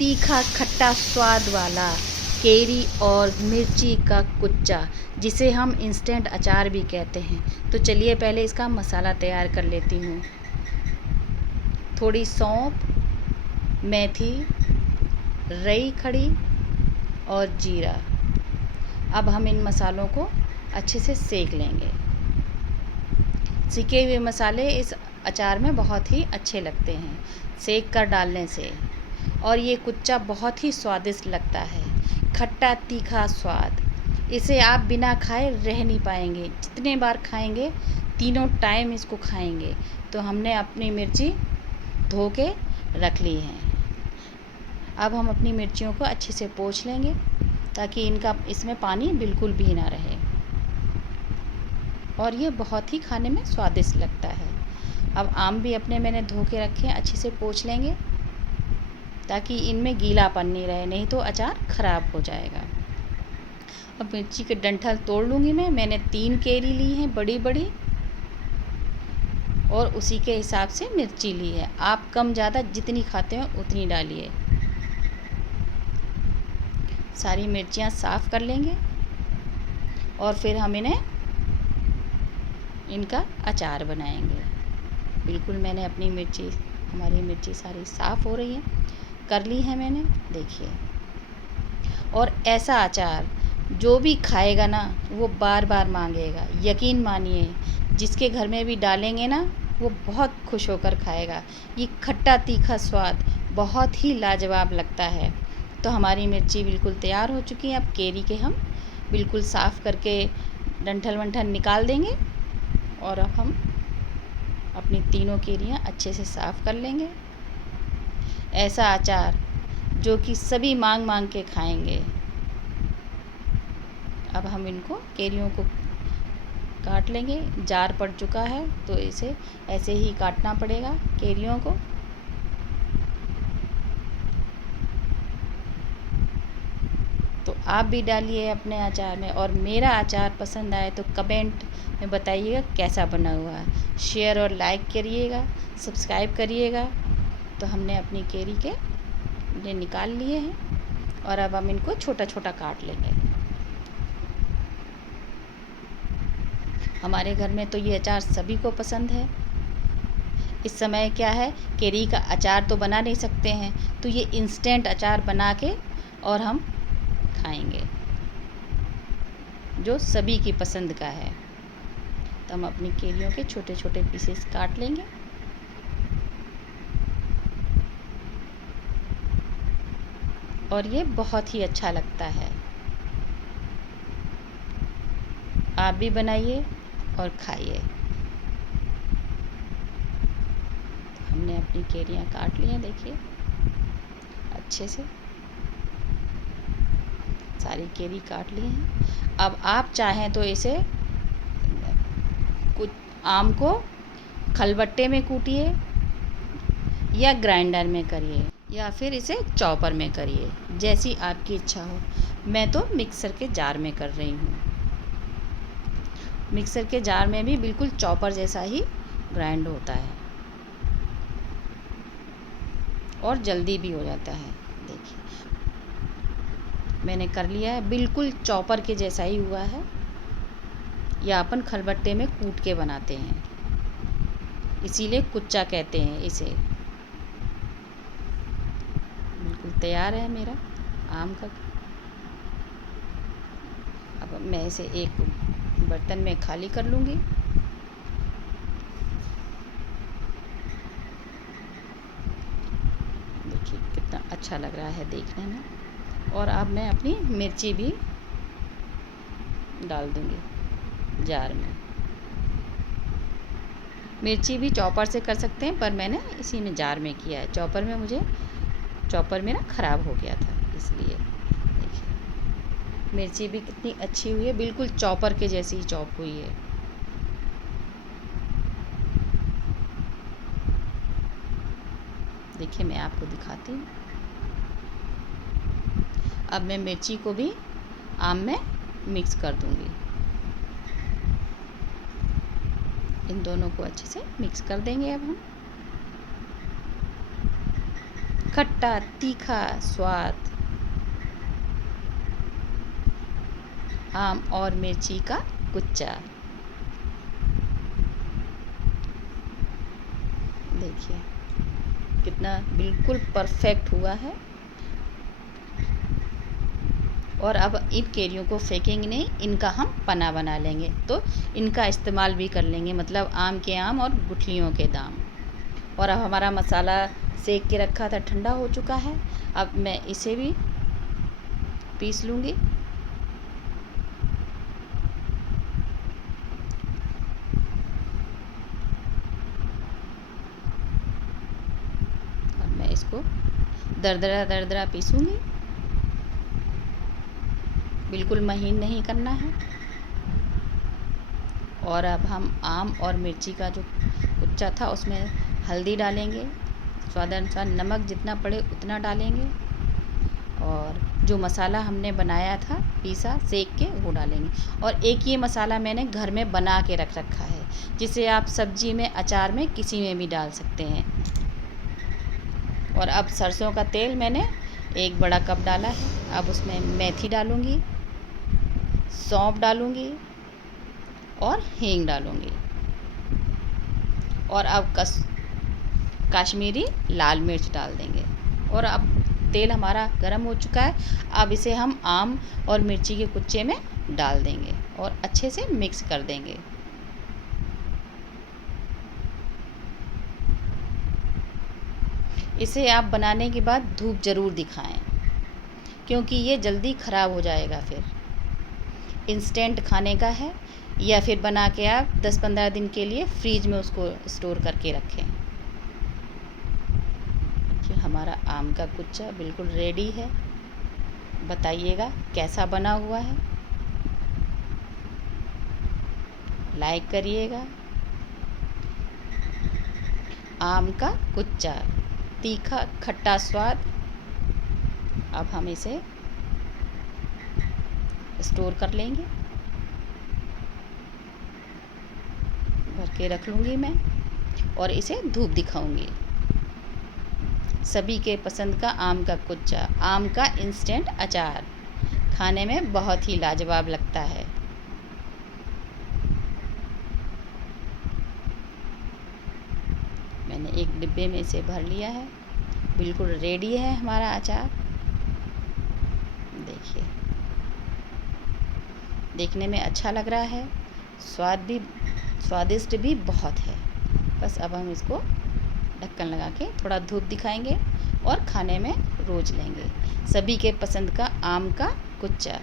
तीखा खट्टा स्वाद वाला केरी और मिर्ची का कुच्चा, जिसे हम इंस्टेंट अचार भी कहते हैं। तो चलिए पहले इसका मसाला तैयार कर लेती हूँ। थोड़ी सौंफ, मेथी, रई खड़ी और जीरा। अब हम इन मसालों को अच्छे से सेक लेंगे। सेके हुए मसाले इस अचार में बहुत ही अच्छे लगते हैं सेक कर डालने से। और ये कुच्चा बहुत ही स्वादिष्ट लगता है, खट्टा तीखा स्वाद। इसे आप बिना खाए रह नहीं पाएंगे, जितने बार खाएंगे तीनों टाइम इसको खाएंगे। तो हमने अपनी मिर्ची धो के रख ली है। अब हम अपनी मिर्चियों को अच्छे से पोंछ लेंगे ताकि इसमें पानी बिल्कुल भी ना रहे। और ये बहुत ही खाने में स्वादिष्ट लगता है। अब आम भी अपने मैंने धो के रखे हैं, अच्छे से पोंछ लेंगे ताकि इनमें गीलापन नहीं रहे, नहीं तो अचार ख़राब हो जाएगा। अब मिर्ची के डंठल तोड़ लूँगी मैंने 3 केरी ली हैं बड़ी बड़ी, और उसी के हिसाब से मिर्ची ली है। आप कम ज़्यादा जितनी खाते हो उतनी डालिए। सारी मिर्चियाँ साफ़ कर लेंगे और फिर हम इनका अचार बनाएंगे। बिल्कुल मैंने हमारी मिर्ची सारी साफ़ हो रही है, कर ली है मैंने, देखिए। और ऐसा अचार जो भी खाएगा ना वो बार बार मांगेगा। यकीन मानिए, जिसके घर में भी डालेंगे ना वो बहुत खुश होकर खाएगा। ये खट्टा तीखा स्वाद बहुत ही लाजवाब लगता है। तो हमारी मिर्ची बिल्कुल तैयार हो चुकी है। अब केरी के हम बिल्कुल साफ़ करके डंठल वंठल निकाल देंगे। और अब हम अपनी तीनों केरियाँ अच्छे से साफ़ कर लेंगे। ऐसा अचार जो कि सभी मांग मांग के खाएंगे। अब हम केरियों को काट लेंगे। जार पड़ चुका है तो इसे ऐसे ही काटना पड़ेगा केरियों को। तो आप भी डालिए अपने अचार में। और मेरा अचार पसंद आए तो कमेंट में बताइएगा कैसा बना हुआ है। शेयर और लाइक करिएगा, सब्सक्राइब करिएगा। तो हमने अपनी केरी के ये निकाल लिए हैं और अब हम इनको छोटा छोटा काट लेंगे। हमारे घर में तो ये अचार सभी को पसंद है। इस समय क्या है, केरी का अचार तो बना नहीं सकते हैं, तो ये इंस्टेंट अचार बना के और हम खाएंगे, जो सभी की पसंद का है। तो हम अपनी केरियों के छोटे छोटे पीसेस काट लेंगे। और ये बहुत ही अच्छा लगता है। आप भी बनाइए और खाइए। हमने अपनी केरियाँ काट ली हैं, देखिए अच्छे से सारी केरी काट ली हैं। अब आप चाहें तो इसे कुछ आम को खलबट्टे में कूटिए या ग्राइंडर में करिए या फिर इसे चॉपर में करिए, जैसी आपकी इच्छा हो। मैं तो मिक्सर के जार में कर रही हूँ। मिक्सर के जार में भी बिल्कुल चॉपर जैसा ही ग्राइंड होता है और जल्दी भी हो जाता है। देखिए मैंने कर लिया है, बिल्कुल चॉपर के जैसा ही हुआ है। या अपन खलबट्टे में कूट के बनाते हैं, इसीलिए कुच्चा कहते हैं इसे। बिल्कुल तैयार है मेरा आम का। अब मैं इसे एक बर्तन में खाली कर लूँगी। देखिए कितना अच्छा लग रहा है देखने में। और अब मैं अपनी मिर्ची भी डाल दूँगी जार में। मिर्ची भी चॉपर से कर सकते हैं, पर मैंने इसी में जार में किया है। चॉपर मेरा ख़राब हो गया था, इसलिए। देखिए मिर्ची भी कितनी अच्छी हुई है, बिल्कुल चॉपर के जैसी ही चॉप हुई है। देखिए मैं आपको दिखाती हूँ। अब मैं मिर्ची को भी आम में मिक्स कर दूँगी। इन दोनों को अच्छे से मिक्स कर देंगे अब हम। खट्टा तीखा स्वाद आम और मिर्ची का कुच्चा। देखिए कितना बिल्कुल परफेक्ट हुआ है। और अब इन केरियों को फेंकेंगे नहीं, इनका हम पना बना लेंगे, तो इनका इस्तेमाल भी कर लेंगे, मतलब आम के आम और गुठलियों के दाम। और अब हमारा मसाला सेक के रखा था ठंडा हो चुका है। अब मैं इसे भी पीस लूँगी। अब मैं इसको दरदरा पीसूँगी, बिल्कुल महीन नहीं करना है। और अब हम आम और मिर्ची का जो कुच्चा था उसमें हल्दी डालेंगे, स्वादानुसार नमक जितना पड़े उतना डालेंगे, और जो मसाला हमने बनाया था पीसा सेक के वो डालेंगे। और एक ये मसाला मैंने घर में बना के रख रखा है, जिसे आप सब्जी में, अचार में, किसी में भी डाल सकते हैं। और अब सरसों का तेल मैंने 1 बड़ा कप डाला है। अब उसमें मेथी डालूँगी, सौंफ डालूँगी और हींग डालूँगी। और अब कश्मीरी लाल मिर्च डाल देंगे। और अब तेल हमारा गर्म हो चुका है। अब इसे हम आम और मिर्ची के कुच्चे में डाल देंगे और अच्छे से मिक्स कर देंगे। इसे आप बनाने के बाद धूप ज़रूर दिखाएं, क्योंकि ये जल्दी ख़राब हो जाएगा। फिर इंस्टेंट खाने का है, या फिर बना के आप 10-15 दिन के लिए फ्रीज में उसको स्टोर करके रखें। कि हमारा आम का कुच्चा बिल्कुल रेडी है। बताइएगा कैसा बना हुआ है, लाइक करिएगा। आम का कुच्चा, तीखा खट्टा स्वाद। अब हम इसे स्टोर कर लेंगे, भर के रख लूँगी मैं, और इसे धूप दिखाऊंगी। सभी के पसंद का आम का कुच्चा, आम का इंस्टेंट अचार, खाने में बहुत ही लाजवाब लगता है। मैंने एक डिब्बे में इसे भर लिया है। बिल्कुल रेडी है हमारा अचार। देखिए देखने में अच्छा लग रहा है, स्वादिष्ट भी बहुत है। बस अब हम इसको ढक्कन लगा के थोड़ा धूप दिखाएंगे और खाने में रोज लेंगे। सभी के पसंद का आम का कुच्चा।